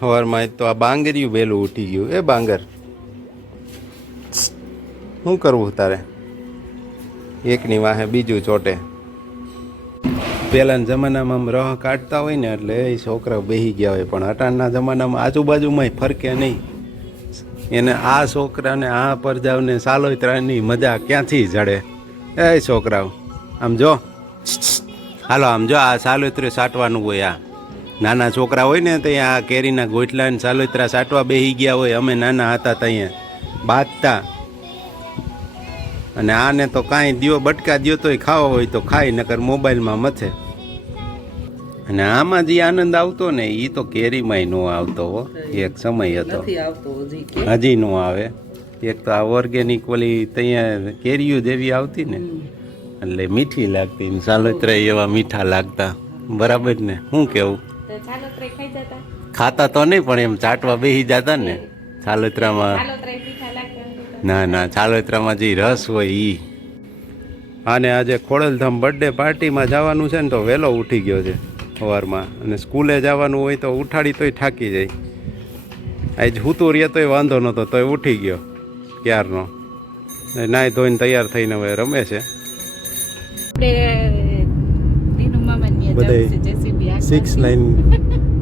સવારમાં તો આ બાંગરિયું વહેલું ઉઠી ગયું. એ બાંગર, શું કરવું તારે? એકની વાહે બીજું ચોટે. પહેલાના જમાનામાં આમ રહ કાઢતા હોય ને એટલે એ છોકરા બેહી ગયા હોય, પણ અટાણના જમાનામાં આજુબાજુમાંય ફરકે નહીં. એને આ છોકરાને આ પરજાવને સાલોત્રાની મજા ક્યાંથી જડે? એ છોકરાઓ, આમ જો. હાલો, આમ જો આ સાલોતરે સાટવાનું હોય આ. નાના છોકરા હોય ને ત્યાં આ કેરીના ગોટલા ને સાલોતરા સાટવા બેસી ગયા હોય અમે નાના હતા ત્યાં બાજતા અને આને તો કાંઈ દિયો બટકા દ્યો તોય ખાવા હોય તો ખાય નકર મોબાઈલમાં મથે. અને આમાં જે આનંદ આવતો ને એ તો કેરીમાંય નો આવતો હો. એક સમય હતો. હજી નો આવે. એક તો આ ઓર્ગેનિક ઓલી ત્યાં કેરીઓ જેવી આવતી ને એટલે મીઠી લાગતી ને સાલોતરા એવા મીઠા લાગતા. બરાબર ને? શું કેવું? તો ચાલો ખાઈ જતા. ખાતા તો નહીં પણ એમ ચાટવા બેસી જતા ને. લાગતા ના ના ચાલોતરામાં જે રસ હોય ઈ. આને આજે ખોડલધામ બર્થડે પાર્ટીમાં જવાનું છે ને તો વહેલો ઉઠી ગયો છે સવારમાં. અને સ્કૂલે જવાનું હોય તો ઉઠાડી તોય થાકી જાય. આજ હૂતું રહે તોય વાંધો નહોતો તોય ઉઠી ગયો ક્યારનો. નાય નાહી ધોઈને તૈયાર થઈને હવે રમે છે. આપણે સિક્સ લાઈન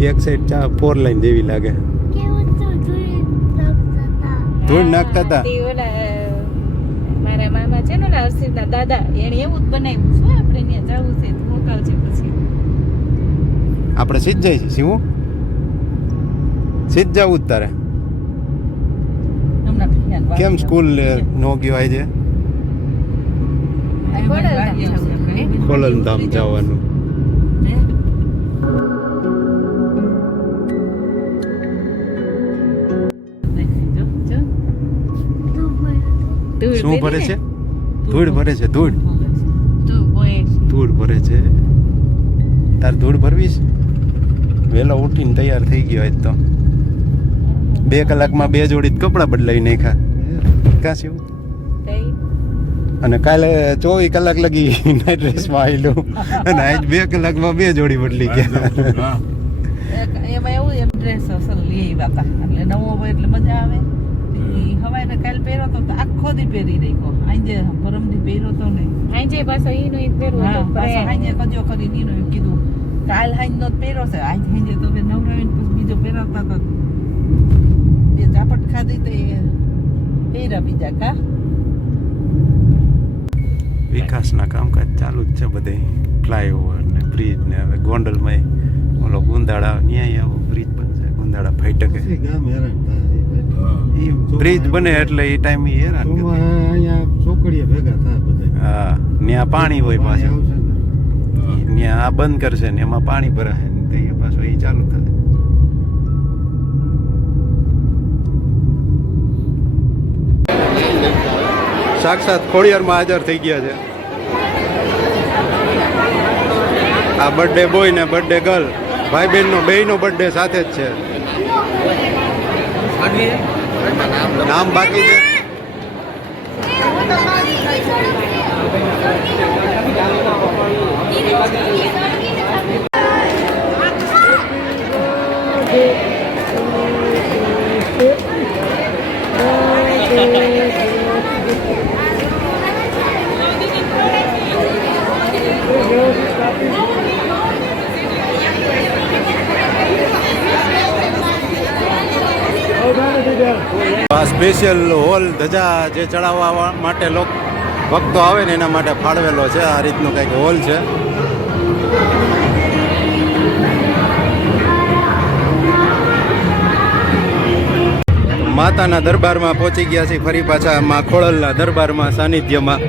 એક સાઈડ ચા ફોર લાઈન જેવી લાગે. ધૂળ નાખતા હતા. મારા મામા છે ને હર્ષિતના દાદા એને એવું જ બનાવ્યું છે આપણે ત્યાં જવું છે મોકલજે પછી. આપણે સીધ જાય છે શિવું સીધ જવું જ તારે. કેમ સ્કૂલ નો ગયો આજે? મને વાગી જવાનું. શું ભરે છે? ધૂળ ભરે છે. ધૂળ. ધૂળ ભરે છે. તાર ધૂળ ભરવીશ? વહેલો ઉઠીને તૈયાર થઈ ગયો આજ તો. બે કલાકમાં બે જોડી કપડાં બદલાવી નાખ્યા. કાં શું અને કાલે ચોવીસ કલાક લગી નાઇટ ડ્રેસમાં આવેલું અને આજ બે કલાકમાં બે જોડી બદલી ગયા. એમાં એવું એમ ડ્રેસ અસલ લઈ આવ્યા હતા. એટલે નવો હોય એટલે મજા આવે. ઈ મેં કાલ પહેરો તો આખો દી પહેરી રાખ્યો. આજે પરમદી પહેરો તો ને. આજે પાછો ઈનો એક પહેરો હતો તો પાછો આજે કજો કરી નીનો એમ કીધું. કાલ હાઈ નો પહેરો છે. આજે હાંજે તો નવરાવીન નવરાવીને પછી બીજો પહેરાવતા તો બે ચાપટ ખાધી તો એ પહેરા બીજા કા? વિકાસના કામકાજ ચાલુ જ છે બધે. ફ્લાયઓવર ને બ્રિજ ને હવે ગોંડલમાં ઓલો ગુંદાળા ન્યાય આવો બ્રિજ બનશે. ગુંદાળા ફાઈટકે. ગામ હેરાન. એ બ્રિજ બને એટલે એ ટાઈમ હેરાન કરે. અહીંયા ચોકડીએ ભેગા થાય બધા હા ત્યાં પાણી હોય પાછું. ત્યાં આ બંધ કરશે ને એમાં પાણી ભરાશે ને ત્યાં પાછું એ ચાલુ થાય. સાક્ષાત ખોડિયારમાં હાજર થઈ ગયા છે. આ બર્થડે બોય ને બર્થડે ગર્લ ભાઈ બહેનનો બેયનો બર્થડે સાથે જ છે. નામ બાકી છે આ સ્પેશિયલ હોલ ધજા જે ચડાવવા માટે લોક ભક્તો આવે ને એના માટે ફાળવેલો છે. આ રીતનો કંઈક હોલ છે. માતાના દરબારમાં પહોંચી ગયા છે ફરી પાછા માં ખોળલના દરબારમાં સાનિધ્યમાં.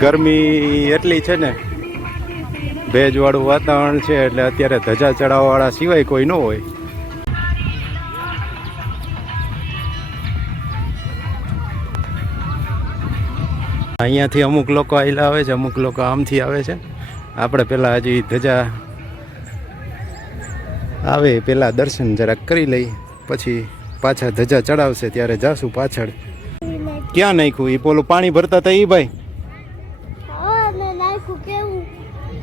ગરમી એટલી છે ને, ભેજવાળું વાતાવરણ છે એટલે અત્યારે ધજા ચડાવવાવાળા સિવાય કોઈ ન હોય. અહીંયાથી અમુક લોકો આવેલા આવે છે, અમુક લોકો આમથી આવે છે. આપણે પહેલાં હજી ધજા આવે પહેલાં દર્શન જરાક કરી લઈ, પછી પાછા ધજા ચડાવશે ત્યારે જાશું પાછળ. ક્યાં નાખ્યું? એ પોલું પાણી ભરતા હતા એ ભાઈ?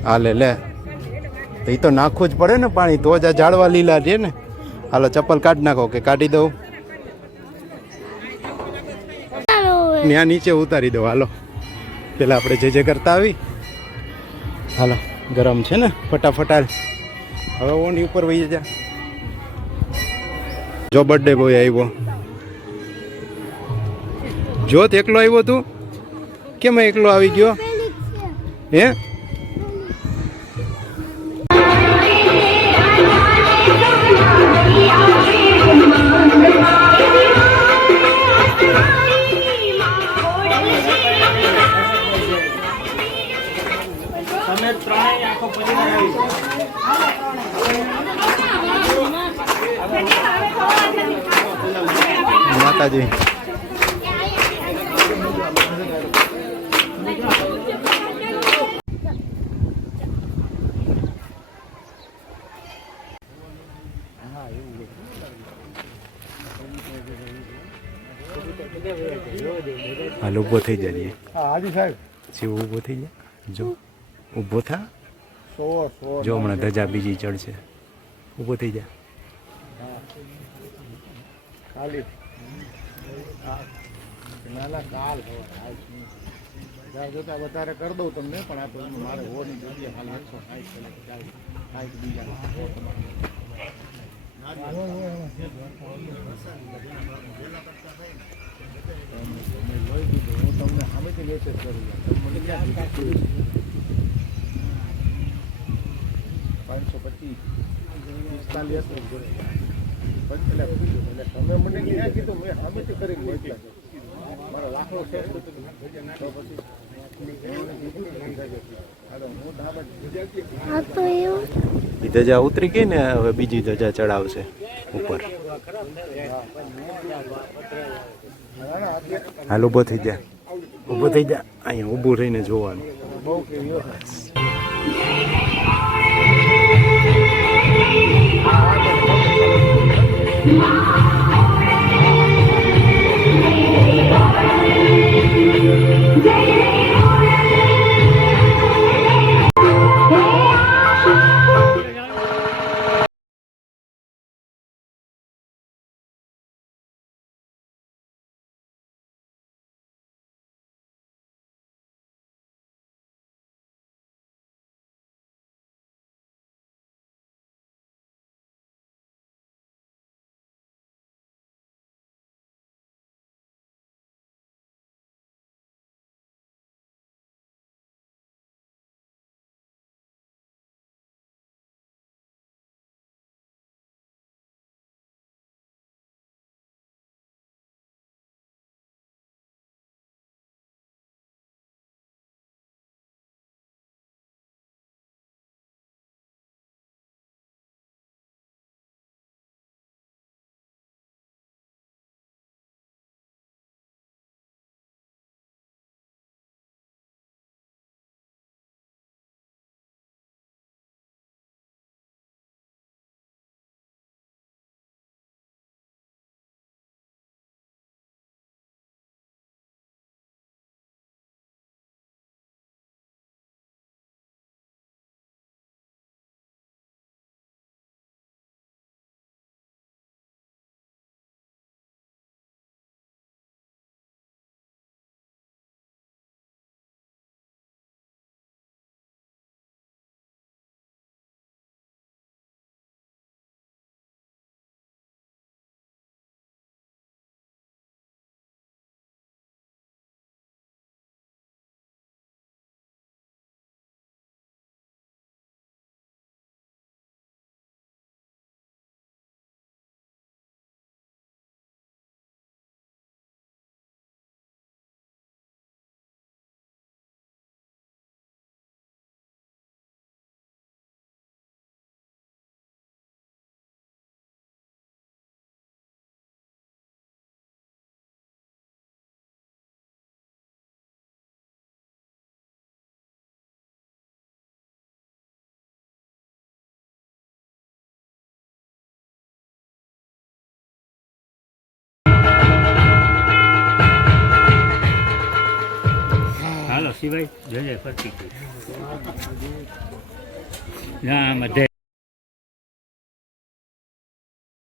હાલે લે. તો એ તો નાખવું જ પડે ને પાણી. તો જ આ ઝાડવા લીલા છે ને. હાલો ચપ્પલ કાઢી નાખો કે કાઢી દઉં. ત્યાં નીચે ઉતારી દો હાલો. પેલા આપણે જે જે કરતા આવી. હાલો ગરમ છે ને? ફટાફટ હવે ઓની ઉપર વહી જા. જો બર્થડે બોય આવ્યો જોત એકલો આવ્યો તું? કેમ એકલો આવી ગયો? હે? માતાજી. હાલ ઊભો થઈ જજે. હાજી સાહેબ. શિવ ઊભો થઈ જાય જો ઊભો થા. જો હમણાં ધજા બીજી ચડશે. ઊભો થઈ જા. ખાલી. ના ના કાલ હો જ્યાં જોતા વધારે કરી દઉં તમને, પણ આ તો મારે હોની જગ્યા હાલ આઠસો સાઠ કલાક ચાલી સાઠ બીજા લઈ દીધું હું તમને સામેથી મેસેજ કરું છું. તમે મને ક્યાં પાંચસો પચીસ, પિસ્તાલીસ તમે ધજા ઉતરી ગઈ ને હવે બીજી ધજા ચડાવશે ઉપર. હાલ ઊભો થઈ જા. ઊભો થઈ જા. અહીંયા ઊભું રહીને જોવાનું. બહુ Wow. સિવાય જોઈએ ફરતી ગઈ મધે